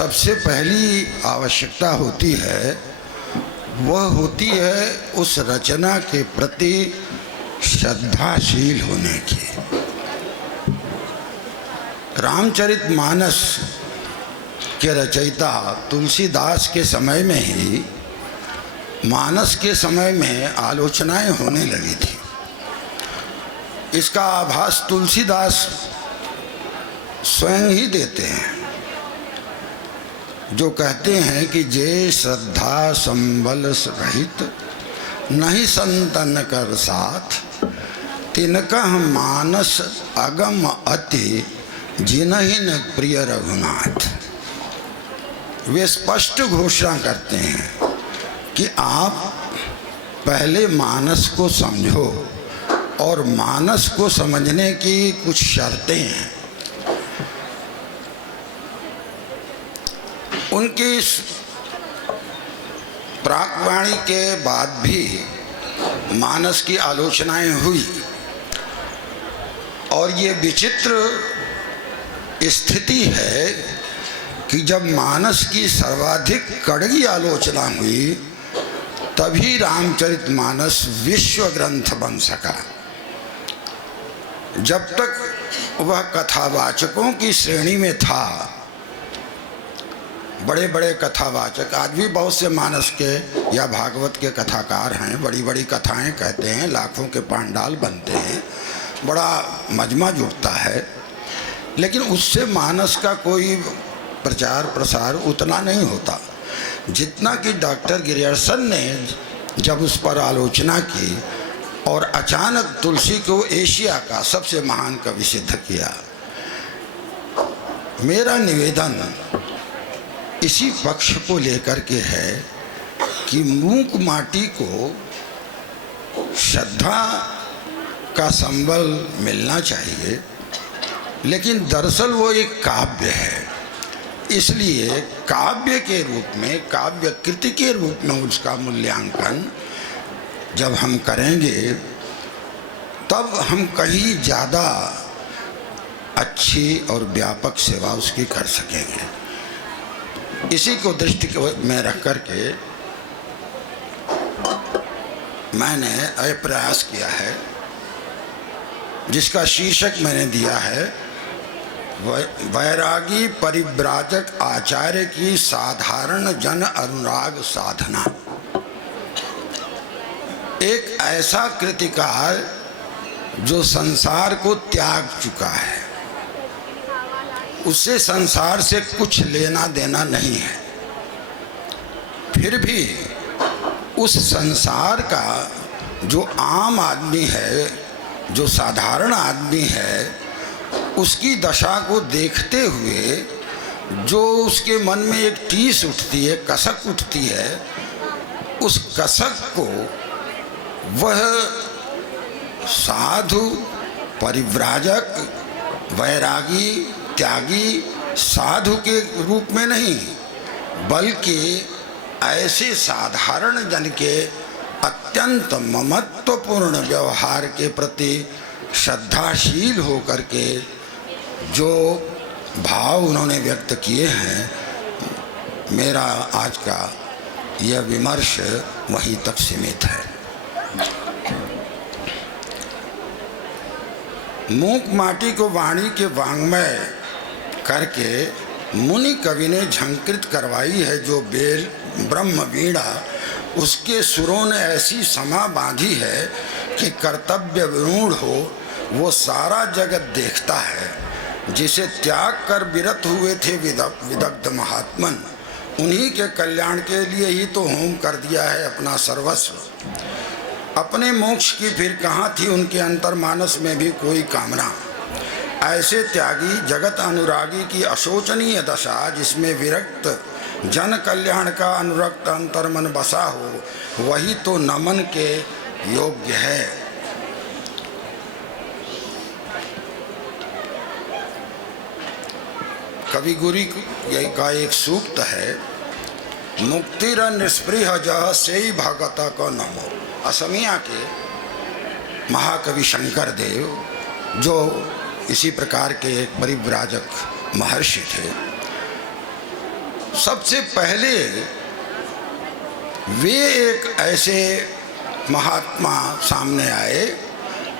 सबसे पहली आवश्यकता होती है वह होती है उस रचना के प्रति श्रद्धाशील होने की। रामचरितमानस के रचयिता तुलसीदास के समय में ही मानस के समय में आलोचनाएं होने लगी थी। इसका आभास तुलसीदास स्वयं ही देते हैं, जो कहते हैं कि जे श्रद्धा संबल रहित नहीं संतन कर साथ, तिनका मानस अगम अति जिनहिन प्रिय रघुनाथ। वे स्पष्ट घोषणा करते हैं कि आप पहले मानस को समझो, और मानस को समझने की कुछ शर्तें हैं। उनकी प्राकवाणी के बाद भी मानस की आलोचनाएं हुई, और ये विचित्र स्थिति है कि जब मानस की सर्वाधिक कड़वी आलोचना हुई तभी रामचरितमानस विश्व ग्रंथ बन सका। जब तक वह कथावाचकों की श्रेणी में था, बड़े बड़े कथावाचक, आज भी बहुत से मानस के या भागवत के कथाकार हैं, बड़ी बड़ी कथाएं कहते हैं, लाखों के पांडाल बनते हैं, बड़ा मजमा जुटता है, लेकिन उससे मानस का कोई प्रचार प्रसार उतना नहीं होता जितना कि डॉक्टर गिरियर्सन ने जब उस पर आलोचना की और अचानक तुलसी को एशिया का सबसे महान कवि सिद्ध किया। मेरा निवेदन इसी पक्ष को लेकर के है कि मूक माटी को श्रद्धा का संबल मिलना चाहिए, लेकिन दरअसल वो एक काव्य है, इसलिए काव्य के रूप में, काव्य कृति के रूप में उसका मूल्यांकन जब हम करेंगे तब हम कहीं ज़्यादा अच्छी और व्यापक सेवा उसकी कर सकेंगे। इसी को दृष्टि में रख कर के मैंने यह प्रयास किया है, जिसका शीर्षक मैंने दिया है वैरागी परिव्राजक आचार्य की साधारण जन अनुराग साधना। एक ऐसा कृतिकार जो संसार को त्याग चुका है, उससे संसार से कुछ लेना देना नहीं है, फिर भी उस संसार का जो आम आदमी है, जो साधारण आदमी है, उसकी दशा को देखते हुए जो उसके मन में एक टीस उठती है, कसक उठती है, उस कसक को वह साधु, परिव्राजक, वैरागी, त्यागी, साधु के रूप में नहीं, बल्कि ऐसे साधारण जन के अत्यंत ममत्वपूर्ण व्यवहार के प्रति श्रद्धाशील होकर के जो भाव उन्होंने व्यक्त किए हैं, मेरा आज का यह विमर्श वहीं तक सीमित है। मूक माटी को वाणी के वांग्मय करके मुनि कवि ने झंकृत करवाई है, जो बेल ब्रह्म वीणा उसके सुरों ने ऐसी समा बांधी है कि कर्तव्य विरूढ़ हो वो सारा जगत देखता है। जिसे त्याग कर विरत हुए थे विदग्ध महात्मन, उन्हीं के कल्याण के लिए ही तो होम कर दिया है अपना सर्वस्व। अपने मोक्ष की फिर कहाँ थी उनके अंतर्मानस में भी कोई कामना। ऐसे त्यागी जगत अनुरागी की अशोचनीय दशा, जिसमें विरक्त जन कल्याण का अनुरक्त अंतर्मन बसा हो, वही तो नमन के योग्य है। कवि गुरु का एक सूक्त है, मुक्तिर निष्पृह जह से ही भगत को नमो। असमिया के महाकवि शंकर देव, जो इसी प्रकार के एक परिव्राजक महर्षि थे, सबसे पहले वे एक ऐसे महात्मा सामने आए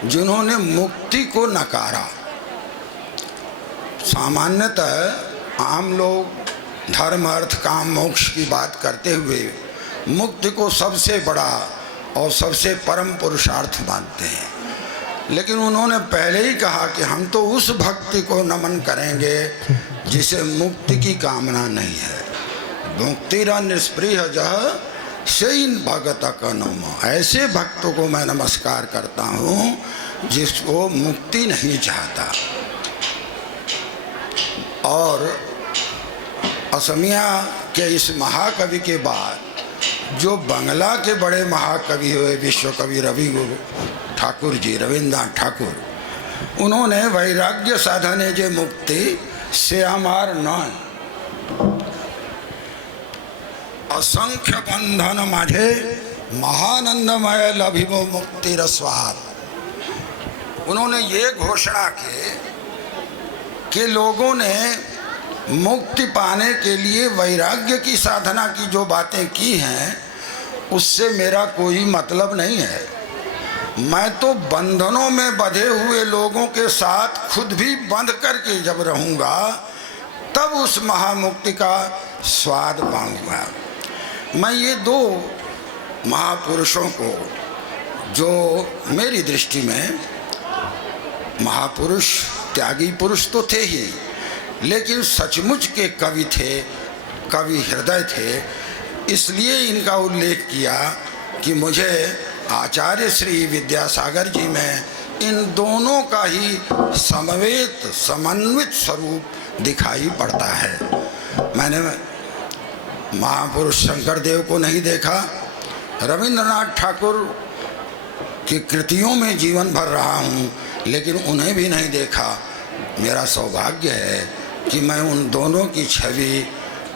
जिन्होंने मुक्ति को नकारा। सामान्यतः आम लोग धर्म अर्थ काम मोक्ष की बात करते हुए मुक्ति को सबसे बड़ा और सबसे परम पुरुषार्थ मानते हैं, लेकिन उन्होंने पहले ही कहा कि हम तो उस भक्ति को नमन करेंगे जिसे मुक्ति की कामना नहीं है। मुक्तिरा निष्प्रिय जह से भगत का नम, ऐसे भक्तों को मैं नमस्कार करता हूँ जिसको मुक्ति नहीं चाहता। और असमिया के इस महाकवि के बाद जो बंगला के बड़े महाकवि हुए विश्व कवि रवि ठाकुर जी, रविन्द्रनाथ ठाकुर, उन्होंने वैराग्य साधने जे मुक्ति से हमार न असंख्य बंधन माझे महानंदमय लभिबो मुक्ति रस्वाद। उन्होंने ये घोषणा की कि लोगों ने मुक्ति पाने के लिए वैराग्य की साधना की जो बातें की हैं उससे मेरा कोई मतलब नहीं है। मैं तो बंधनों में बंधे हुए लोगों के साथ खुद भी बंध करके जब रहूँगा तब उस महामुक्ति का स्वाद पाऊँगा। मैं ये दो महापुरुषों को, जो मेरी दृष्टि में महापुरुष त्यागी पुरुष तो थे ही, लेकिन सचमुच के कवि थे, कवि हृदय थे, इसलिए इनका उल्लेख किया कि मुझे आचार्य श्री विद्यासागर जी में इन दोनों का ही समवेत समन्वित स्वरूप दिखाई पड़ता है। मैंने महापुरुष शंकरदेव को नहीं देखा, रविन्द्रनाथ ठाकुर की कृतियों में जीवन भर रहा हूँ, लेकिन उन्हें भी नहीं देखा। मेरा सौभाग्य है कि मैं उन दोनों की छवि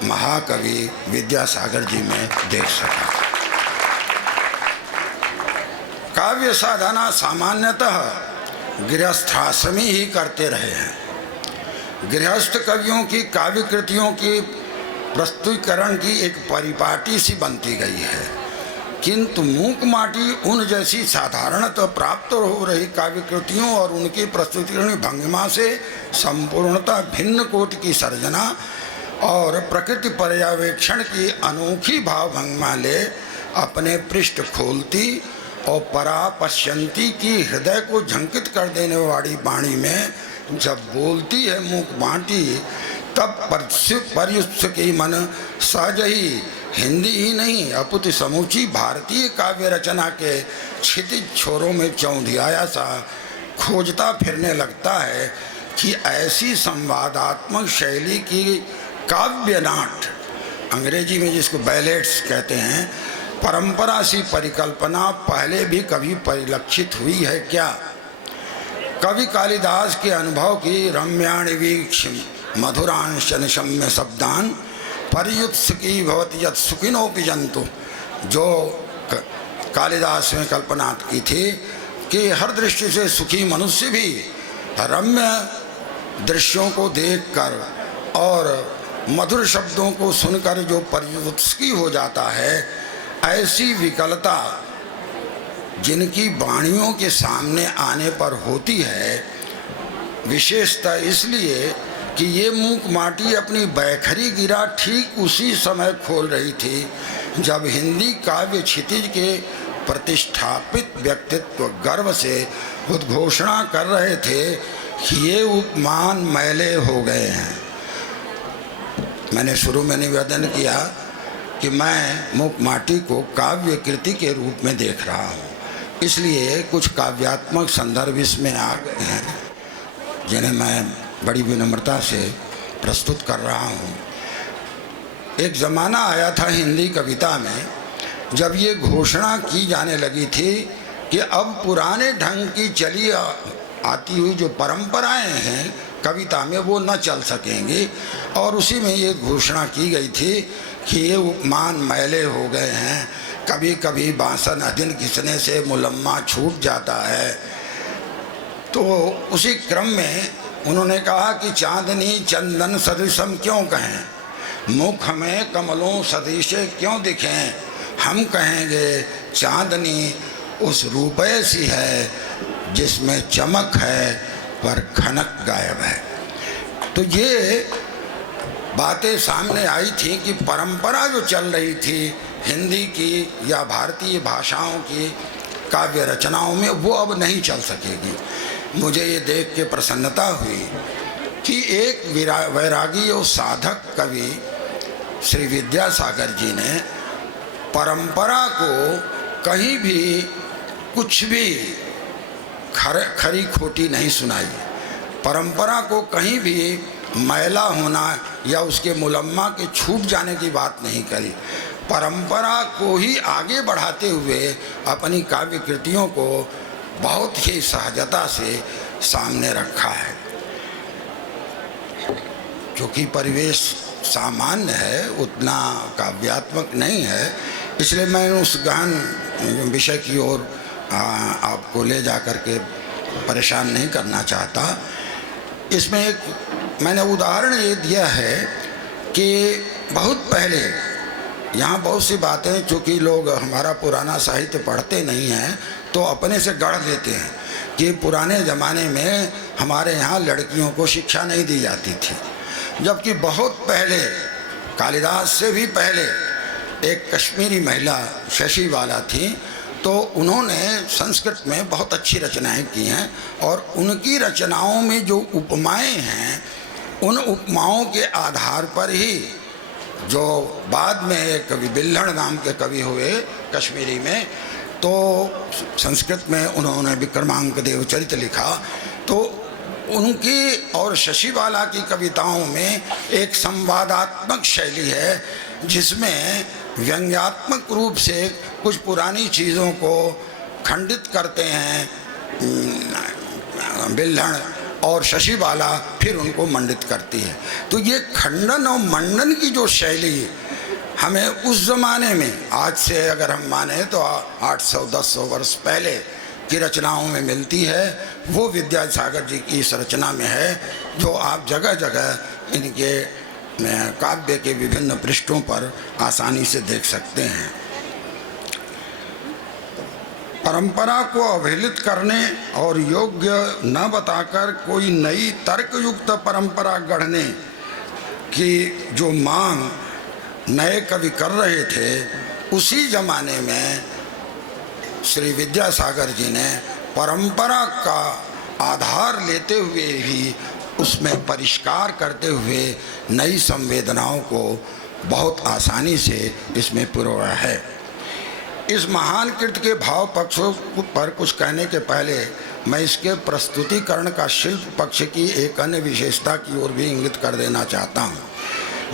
महाकवि विद्यासागर जी में देख सका। काव्य साधना सामान्यतः गृहस्थाश्रमी ही करते रहे हैं। गृहस्थ कवियों की काव्य कृतियों की प्रस्तुतिकरण की एक परिपाटी सी बनती गई है, किंतु मूक माटी उन जैसी साधारणतः प्राप्त हो रही काव्य कृतियों और उनकी प्रस्तुतिकरण भंगिमा से संपूर्णतः भिन्न कोटि की सर्जना और प्रकृति पर्यवेक्षण की अनोखी भाव भंगिमा ले अपने पृष्ठ खोलती और परा पश्यंती की हृदय को झंकित कर देने वाली वाणी में जब बोलती है मूक माटी, तब पर्युत्स की मन सहज ही हिंदी ही नहीं अपुत समूची भारतीय काव्य रचना के क्षितिज छोरों में चौंधियाया सा खोजता फिरने लगता है कि ऐसी संवादात्मक शैली की काव्य नाट, अंग्रेजी में जिसको बैलेट्स कहते हैं, परंपरा सी परिकल्पना पहले भी कभी परिलक्षित हुई है क्या? कवि कालिदास के अनुभव की रम्याणि वीक्ष मधुरांशन शम्य शब्दान पर्युत्स की भवति यत् सुखिनोपि जंतु, जो कालिदास ने कल्पना की थी कि हर दृष्टि से सुखी मनुष्य भी रम्य दृश्यों को देखकर और मधुर शब्दों को सुनकर जो पर्युत्सुकी हो जाता है, ऐसी विकलता जिनकी वाणियों के सामने आने पर होती है, विशेषतः इसलिए कि ये मूक माटी अपनी बैखरी गिरा ठीक उसी समय खोल रही थी जब हिंदी काव्य क्षितिज के प्रतिष्ठापित व्यक्तित्व गर्व से उद्घोषणा कर रहे थे कि ये उपमान मैले हो गए हैं। मैंने शुरू में निवेदन किया कि मैं मूक माटी को काव्य कृति के रूप में देख रहा हूँ, इसलिए कुछ काव्यात्मक संदर्भ इसमें आ गए हैं जिन्हें मैं बड़ी विनम्रता से प्रस्तुत कर रहा हूँ। एक ज़माना आया था हिंदी कविता में जब ये घोषणा की जाने लगी थी कि अब पुराने ढंग की चली आती हुई जो परंपराएं हैं कविता में वो न चल सकेंगी, और उसी में ये घोषणा की गई थी कि ये उपमान मैले हो गए हैं, कभी कभी बांसन अधीन घिसने से मुलम्मा छूट जाता है। तो उसी क्रम में उन्होंने कहा कि चांदनी चंदन सदृशम क्यों कहें, मुख में कमलों सदीशे क्यों दिखें, हम कहेंगे चांदनी उस रूपे सी है जिसमें चमक है पर खनक गायब है। तो ये बातें सामने आई थी कि परंपरा जो चल रही थी हिंदी की या भारतीय भाषाओं की काव्य रचनाओं में, वो अब नहीं चल सकेगी। मुझे ये देख के प्रसन्नता हुई कि एक वैरागी और साधक कवि श्री विद्यासागर जी ने परंपरा को कहीं भी कुछ भी खरी खोटी नहीं सुनाई, परंपरा को कहीं भी मैला होना या उसके मुलम्मा के छूट जाने की बात नहीं करी। परंपरा को ही आगे बढ़ाते हुए अपनी काव्य कृतियों को बहुत ही सहजता से सामने रखा है। क्योंकि परिवेश सामान्य है, उतना काव्यात्मक नहीं है, इसलिए मैं उस गहन विषय की ओर आपको ले जा कर के परेशान नहीं करना चाहता। इसमें एक मैंने उदाहरण ये दिया है कि बहुत पहले यहाँ बहुत सी बातें, चूँकि लोग हमारा पुराना साहित्य पढ़ते नहीं हैं तो अपने से गढ़ देते हैं कि पुराने ज़माने में हमारे यहाँ लड़कियों को शिक्षा नहीं दी जाती थी, जबकि बहुत पहले कालिदास से भी पहले एक कश्मीरी महिला शशिबाला थी, तो उन्होंने संस्कृत में बहुत अच्छी रचनाएं की हैं और उनकी रचनाओं में जो उपमाएं हैं उन उपमाओं के आधार पर ही जो बाद में एक कवि बिल्हण नाम के कवि हुए कश्मीरी में, तो संस्कृत में उन्होंने विक्रमांक देवचरित लिखा, तो उनकी और शशिबाला की कविताओं में एक संवादात्मक शैली है जिसमें व्यंग्यात्मक रूप से कुछ पुरानी चीज़ों को खंडित करते हैं बिल्हण, और शशिबाला फिर उनको मंडित करती है। तो ये खंडन और मंडन की जो शैली हमें उस ज़माने में, आज से अगर हम माने तो 800-900 वर्ष पहले की रचनाओं में मिलती है, वो विद्यासागर जी की इस रचना में है, जो आप जगह जगह इनके काव्य के विभिन्न पृष्ठों पर आसानी से देख सकते हैं। परंपरा को अवहेलित करने और योग्य न बताकर कोई नई तर्कयुक्त परंपरा गढ़ने की जो मांग नए कवि कर रहे थे, उसी जमाने में श्री विद्यासागर जी ने परंपरा का आधार लेते हुए ही उसमें परिष्कार करते हुए नई संवेदनाओं को बहुत आसानी से इसमें पुरोया है। इस महान कृत के भाव पक्षों पर कुछ कहने के पहले मैं इसके प्रस्तुतिकरण का शिल्प पक्ष की एक अन्य विशेषता की ओर भी इंगित कर देना चाहता हूँ।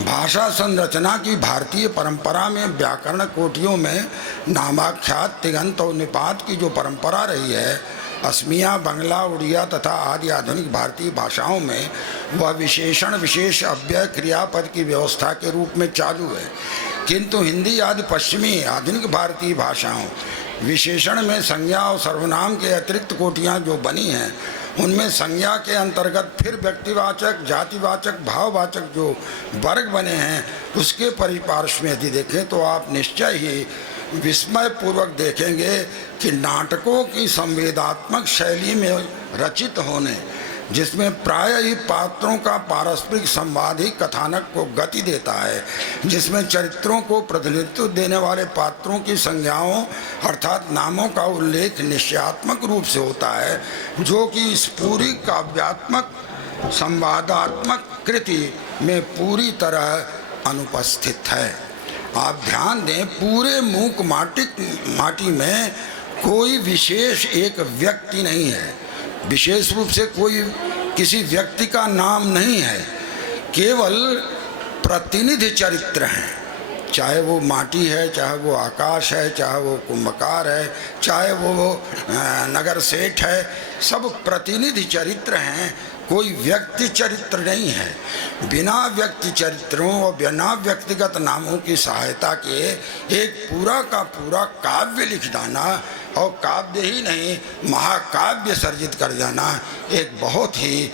भाषा संरचना की भारतीय परंपरा में व्याकरण कोटियों में नामाख्यात, तिङन्त और निपात की जो परंपरा रही है, असमिया, बंगला, उड़िया तथा आदि आधुनिक भारतीय भाषाओं में वह विशेषण विशेष अव्यय क्रियापद की व्यवस्था के रूप में चालू है, किंतु हिंदी आदि पश्चिमी आधुनिक भारतीय भाषाओं विशेषण में संज्ञा और सर्वनाम के अतिरिक्त कोटियाँ जो बनी हैं, उनमें संज्ञा के अंतर्गत फिर व्यक्तिवाचक, जातिवाचक, भाववाचक जो वर्ग बने हैं, उसके परिपार्श्व में यदि देखें तो आप निश्चय ही विस्मय पूर्वक देखेंगे कि नाटकों की संवेदात्मक शैली में रचित होने, जिसमें प्राय ही पात्रों का पारस्परिक संवाद ही कथानक को गति देता है, जिसमें चरित्रों को प्रतिनिधित्व देने वाले पात्रों की संज्ञाओं अर्थात नामों का उल्लेख निश्चयात्मक रूप से होता है, जो कि इस पूरी काव्यात्मक संवादात्मक कृति में पूरी तरह अनुपस्थित है। आप ध्यान दें, पूरे मूक माटी में कोई विशेष एक व्यक्ति नहीं है, विशेष रूप से कोई किसी व्यक्ति का नाम नहीं है, केवल प्रतिनिधि चरित्र हैं। चाहे वो माटी है, चाहे वो आकाश है, चाहे वो कुंभकार है, चाहे वो नगर सेठ है, सब प्रतिनिधि चरित्र हैं, कोई व्यक्ति चरित्र नहीं है। बिना व्यक्ति चरित्रों और बिना व्यक्तिगत नामों की सहायता के एक पूरा का पूरा काव्य लिख जाना, और काव्य ही नहीं महाकाव्य सर्जित कर जाना, एक बहुत ही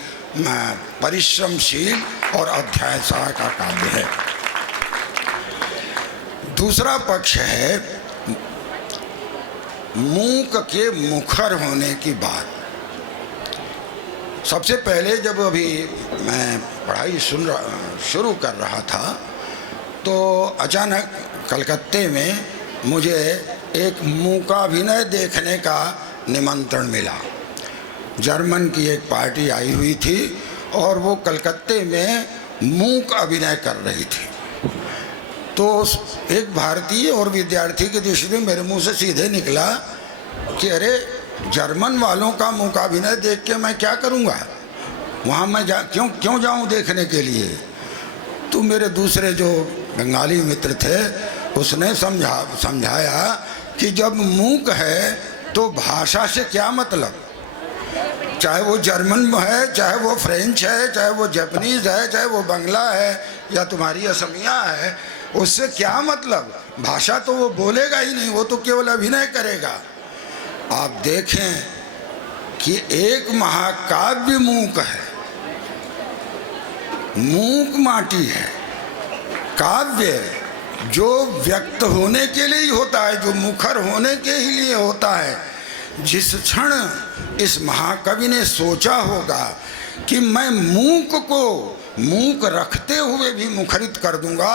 परिश्रमशील और अध्याय का काव्य है। दूसरा पक्ष है मूक के मुखर होने की बात। सबसे पहले जब अभी मैं पढ़ाई शुरू कर रहा था तो अचानक कलकत्ते में मुझे एक मूकाभिनय देखने का निमंत्रण मिला। जर्मन की एक पार्टी आई हुई थी और वो कलकत्ते में मूक अभिनय कर रही थी। तो एक भारतीय और विद्यार्थी के दृष्टि में मेरे मुंह से सीधे निकला कि अरे जर्मन वालों का मुकाभिनय देख के मैं क्या करूँगा, वहाँ मैं क्यों जाऊँ देखने के लिए। तो मेरे दूसरे जो बंगाली मित्र थे उसने समझाया कि जब मूक है तो भाषा से क्या मतलब, चाहे वो जर्मन है, चाहे वो फ्रेंच है, चाहे वो जापानीज़ है, चाहे वो बंगला है या तुम्हारी असमिया है, उससे क्या मतलब। भाषा तो वो बोलेगा ही नहीं, वो तो केवल अभिनय करेगा। आप देखें कि एक महाकाव्य मूक है, मूक माटी है। काव्य जो व्यक्त होने के लिए ही होता है, जो मुखर होने के ही लिए होता है। जिस क्षण इस महाकवि ने सोचा होगा कि मैं मूक को मूक रखते हुए भी मुखरित कर दूंगा,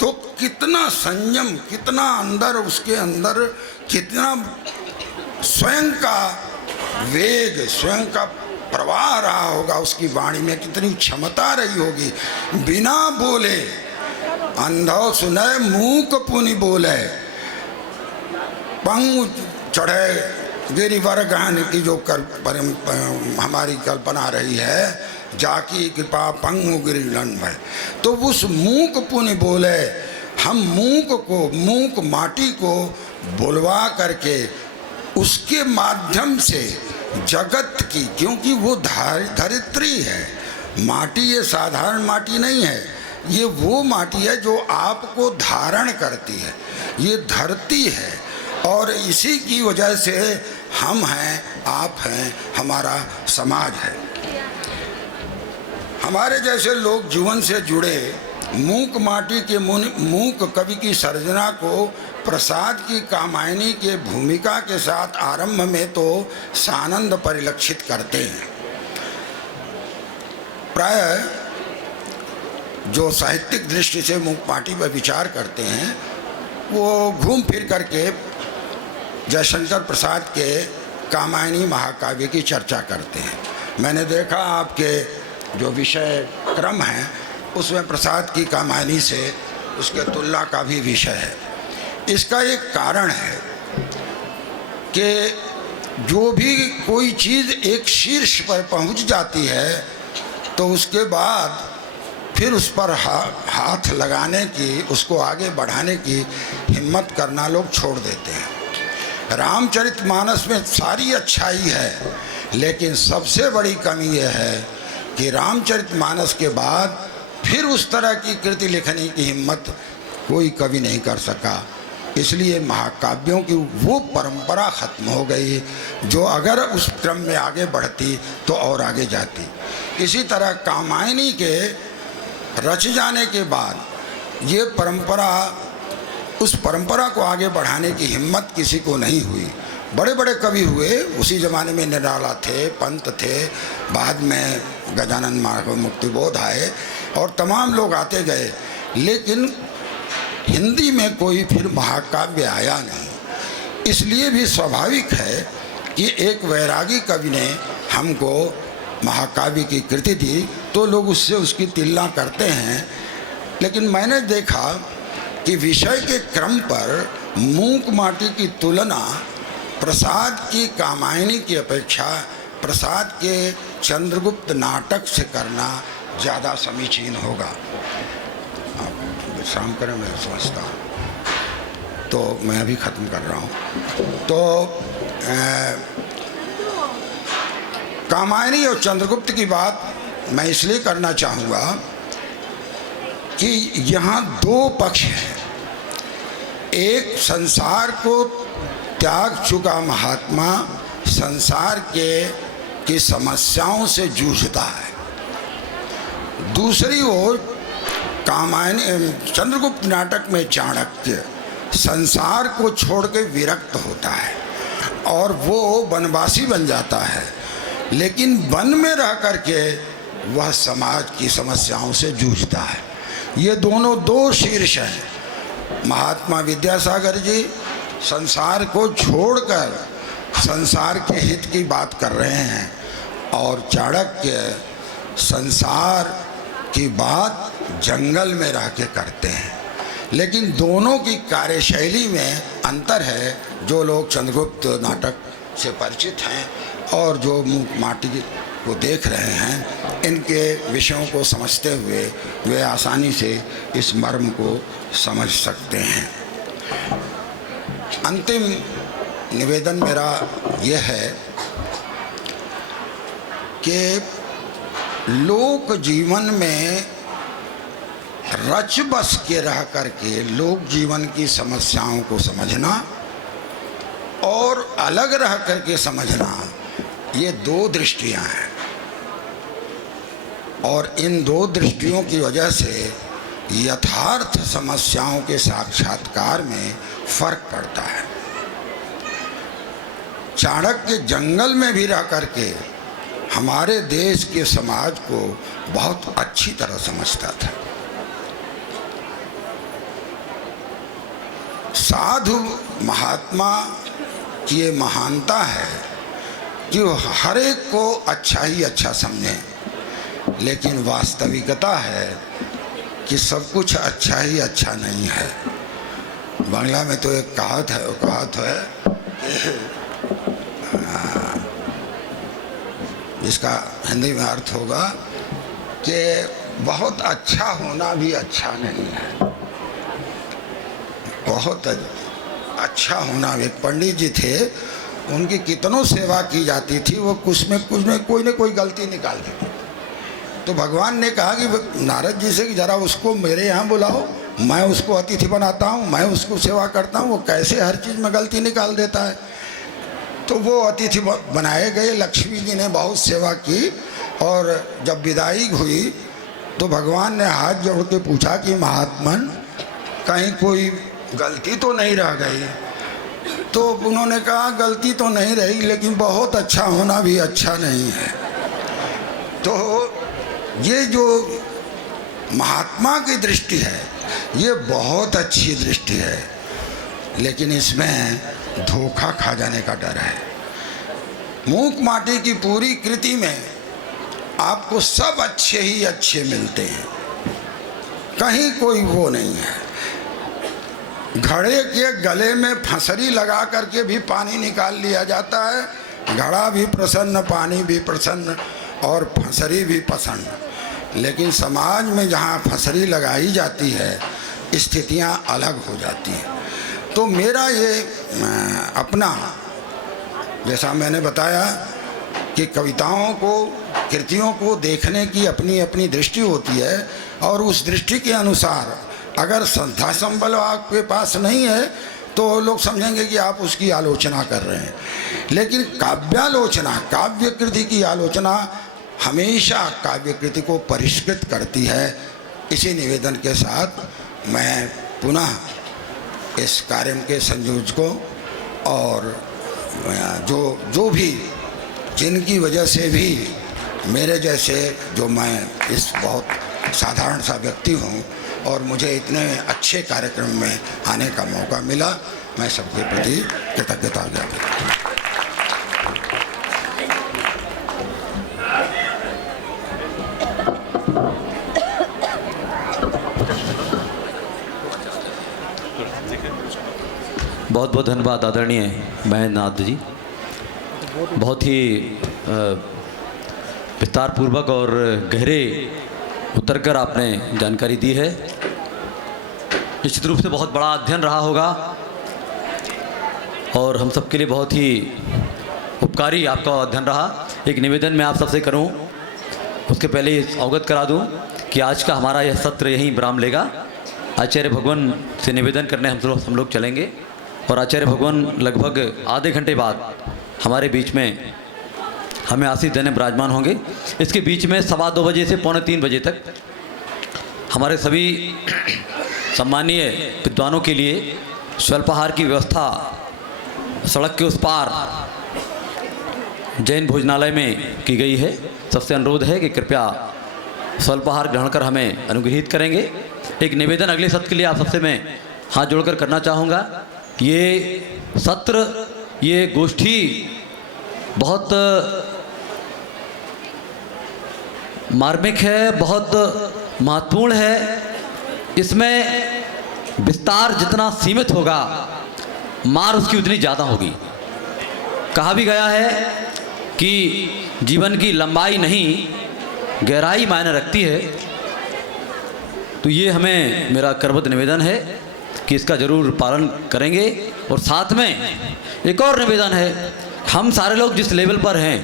तो कितना संयम, कितना अंदर उसके अंदर कितना स्वयं का वेग, स्वयं का प्रवाह रहा होगा, उसकी वाणी में कितनी क्षमता रही होगी। बिना बोले अंधो सुने मूक पुनि बोले, पंग चढ़े गिरिवर गहन की जो हमारी कल्पना रही है, जाकी कृपा पंगु गिरिलन में। तो उस मूक पुनि बोले, हम मूक को, मूक माटी को बुलवा करके उसके माध्यम से जगत की, क्योंकि वो धरित्री है, माटी ये साधारण माटी नहीं है, ये वो माटी है जो आपको धारण करती है, ये धरती है। और इसी की वजह से हम हैं, आप हैं, हमारा समाज है। हमारे जैसे लोग जीवन से जुड़े मूक माटी के मूक कवि की सर्जना को प्रसाद की कामायनी के भूमिका के साथ आरंभ में तो सानंद परिलक्षित करते हैं। प्राय जो साहित्यिक दृष्टि से मूक माटी पर विचार करते हैं वो घूम फिर करके जयशंकर प्रसाद के कामायनी महाकाव्य की चर्चा करते हैं। मैंने देखा आपके जो विषय क्रम है उसमें प्रसाद की कामायनी से उसके तुलना का भी विषय है। इसका एक कारण है कि जो भी कोई चीज़ एक शीर्ष पर पहुंच जाती है तो उसके बाद फिर उस पर हाथ लगाने की, उसको आगे बढ़ाने की हिम्मत करना लोग छोड़ देते हैं। रामचरितमानस में सारी अच्छाई है, लेकिन सबसे बड़ी कमी यह है कि रामचरितमानस के बाद फिर उस तरह की कृति लिखने की हिम्मत कोई कवि नहीं कर सका। इसलिए महाकाव्यों की वो परंपरा खत्म हो गई जो अगर उस क्रम में आगे बढ़ती तो और आगे जाती। इसी तरह कामायनी के रच जाने के बाद ये परंपरा, उस परंपरा को आगे बढ़ाने की हिम्मत किसी को नहीं हुई। बड़े बड़े कवि हुए, उसी ज़माने में निराला थे, पंत थे, बाद में गजानन मुक्तिबोध आए और तमाम लोग आते गए, लेकिन हिंदी में कोई फिर महाकाव्य आया नहीं। इसलिए भी स्वाभाविक है कि एक वैरागी कवि ने हमको महाकाव्य की कृति दी तो लोग उससे उसकी तुलना करते हैं। लेकिन मैंने देखा कि विषय के क्रम पर मूक माटी की तुलना प्रसाद की कामायनी की अपेक्षा प्रसाद के चंद्रगुप्त नाटक से करना ज़्यादा समीचीन होगा। आप विश्राम करें, मैं समझता हूँ, तो मैं अभी ख़त्म कर रहा हूँ। तो कामायनी और चंद्रगुप्त की बात मैं इसलिए करना चाहूँगा कि यहाँ दो पक्ष हैं। एक संसार को त्याग चुका महात्मा संसार की समस्याओं से जूझता है। दूसरी ओर कामायनी चंद्रगुप्त नाटक में चाणक्य संसार को छोड़ के विरक्त होता है और वो वनवासी बन जाता है, लेकिन वन में रह करके वह समाज की समस्याओं से जूझता है। ये दोनों दो शीर्ष हैं। महात्मा विद्यासागर जी संसार को छोड़कर संसार के हित की बात कर रहे हैं और चाणक्य संसार की बात जंगल में रह के करते हैं। लेकिन दोनों की कार्यशैली में अंतर है। जो लोग चंद्रगुप्त नाटक से परिचित हैं और जो मूक माटी को देख रहे हैं, इनके विषयों को समझते हुए वे आसानी से इस मर्म को समझ सकते हैं। अंतिम निवेदन मेरा यह है कि लोक जीवन में रच बस के रह करके लोक जीवन की समस्याओं को समझना और अलग रह करके समझना, ये दो दृष्टियां हैं और इन दो दृष्टियों की वजह से यथार्थ समस्याओं के साक्षात्कार में फर्क पड़ता है। चाणक्य जंगल में भी रह करके हमारे देश के समाज को बहुत अच्छी तरह समझता था। साधु महात्मा की ये महानता है कि वो हर एक को अच्छा ही अच्छा समझे, लेकिन वास्तविकता है कि सब कुछ अच्छा ही अच्छा नहीं है। बांग्ला में तो एक कहावत है जिसका हिंदी में अर्थ होगा कि बहुत अच्छा होना भी अच्छा नहीं है। बहुत अच्छा होना, एक पंडित जी थे, उनकी कितनों सेवा की जाती थी, वो कुछ में कोई न कोई गलती निकाल देते। तो भगवान ने कहा कि नारद जी से कि जरा उसको मेरे यहाँ बुलाओ, मैं उसको अतिथि बनाता हूँ, मैं उसको सेवा करता हूँ, वो कैसे हर चीज़ में गलती निकाल देता है। तो वो अतिथि बनाए गए। लक्ष्मी जी ने बहुत सेवा की और जब विदाई हुई तो भगवान ने हाथ जोड़ के पूछा कि महात्मन कहीं कोई गलती तो नहीं रह गई। तो उन्होंने कहा गलती तो नहीं रही, लेकिन बहुत अच्छा होना भी अच्छा नहीं है। तो ये जो महात्मा की दृष्टि है ये बहुत अच्छी दृष्टि है, लेकिन इसमें धोखा खा जाने का डर है। मूक माटी की पूरी कृति में आपको सब अच्छे ही अच्छे मिलते हैं, कहीं कोई वो नहीं है। घड़े के गले में फंसरी लगा करके भी पानी निकाल लिया जाता है। घड़ा भी प्रसन्न, पानी भी प्रसन्न और फंसरी भी प्रसन्न। लेकिन समाज में जहाँ फंसरी लगाई जाती है स्थितियाँ अलग हो जाती हैं। तो मेरा ये अपना, जैसा मैंने बताया कि कविताओं को, कृतियों को देखने की अपनी अपनी दृष्टि होती है और उस दृष्टि के अनुसार अगर संध्या संबल आपके पास नहीं है तो लोग समझेंगे कि आप उसकी आलोचना कर रहे हैं। लेकिन काव्यालोचना, काव्य कृति की आलोचना हमेशा काव्य कृति को परिष्कृत करती है। इसी निवेदन के साथ मैं पुनः इस कार्य के संयोजकों और जो भी जिनकी वजह से भी मेरे जैसे, जो मैं इस बहुत साधारण सा व्यक्ति हूँ और मुझे इतने अच्छे कार्यक्रम में आने का मौका मिला, मैं सबके प्रति कृतज्ञता ज्ञापन करता हूँ। बहुत बहुत धन्यवाद आदरणीय महेंद्रनाथ जी। बहुत ही विस्तारपूर्वक और गहरे उतर कर आपने जानकारी दी है। निश्चित रूप से बहुत बड़ा अध्ययन रहा होगा और हम सबके लिए बहुत ही उपकारी आपका अध्ययन रहा। एक निवेदन मैं आप सबसे करूं, उसके पहले अवगत करा दूं कि आज का हमारा यह सत्र यहीं विराम लेगा। आचार्य भगवान से निवेदन करने हम लोग चलेंगे और आचार्य भगवान लगभग आधे घंटे बाद हमारे बीच में हमें आशीष देने विराजमान होंगे। इसके बीच में 2:15 बजे से 2:45 बजे तक हमारे सभी सम्मानीय विद्वानों के लिए स्वल्पाहार की व्यवस्था सड़क के उस पार जैन भोजनालय में की गई है। सबसे अनुरोध है कि कृपया स्वल्पाहार ग्रहण कर हमें अनुग्रहित करेंगे। एक निवेदन अगले सत्र के लिए आप सबसे मैं हाथ जोड़कर करना चाहूँगा। ये सत्र, ये गोष्ठी बहुत मार्मिक है, बहुत महत्वपूर्ण है। इसमें विस्तार जितना सीमित होगा, मार उसकी उतनी ज़्यादा होगी। कहा भी गया है कि जीवन की लंबाई नहीं गहराई मायने रखती है। तो ये हमें मेरा करबद्ध निवेदन है कि इसका ज़रूर पालन करेंगे। और साथ में एक और निवेदन है, हम सारे लोग जिस लेवल पर हैं,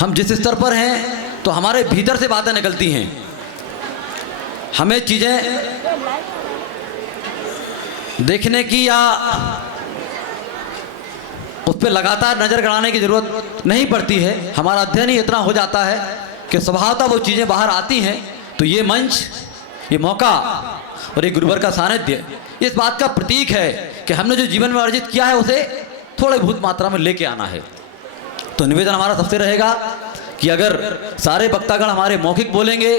हम जिस स्तर पर हैं, तो हमारे भीतर से बातें निकलती हैं। हमें चीज़ें देखने की या उस पर लगातार नज़र गड़ाने की ज़रूरत नहीं पड़ती है। हमारा अध्ययन ही इतना हो जाता है कि स्वभावतः वो चीज़ें बाहर आती हैं। तो ये मंच, ये मौका और ये गुरुवर का सानिध्य इस बात का प्रतीक है कि हमने जो जीवन में अर्जित किया है उसे थोड़ी बहुत मात्रा में लेके आना है। तो निवेदन हमारा सबसे रहेगा कि अगर सारे वक्तागण हमारे मौखिक बोलेंगे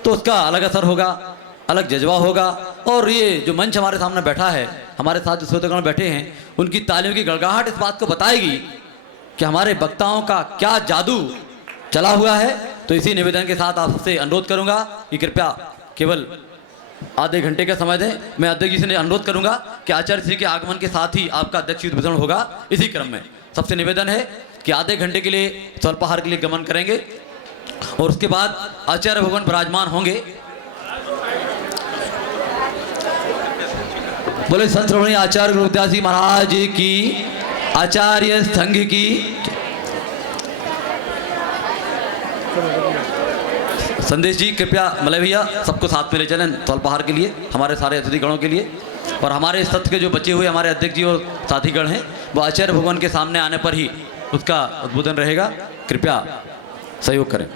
तो उसका अलग असर होगा, अलग जज्बा होगा। और ये जो मंच हमारे सामने बैठा है, हमारे साथ जो श्रोतागण बैठे हैं, उनकी तालियों की गड़गड़ाहट इस बात को बताएगी कि हमारे वक्ताओं का क्या जादू चला हुआ है। तो इसी निवेदन के साथ आपसे अनुरोध करूंगा कि कृपया केवल आधे घंटे का समय दें। मैं अध्यक्ष जी से अनुरोध करूंगा कि आचार्य श्री के आगमन के साथ ही आपका अध्यक्ष उद्बोधन होगा। इसी क्रम में सबसे निवेदन है कि आधे घंटे के लिए स्वल्पाहार के लिए गमन करेंगे और उसके बाद आचार्य भगवान विराजमान होंगे। बोले संत श्रोमणी आचार्य गुरु विद्यासी महाराज की, आचार्य संघ की। संदेश जी कृपया मलय भैया सबको साथ में ले चलें स्वल्पाहार के लिए, हमारे सारे अतिथिगणों के लिए। और हमारे सत्र के जो बचे हुए हमारे अध्यक्ष जी और साथीगण हैं, वो आचार्य भगवान के सामने आने पर ही उसका उद्बोधन रहेगा। कृपया सहयोग करें।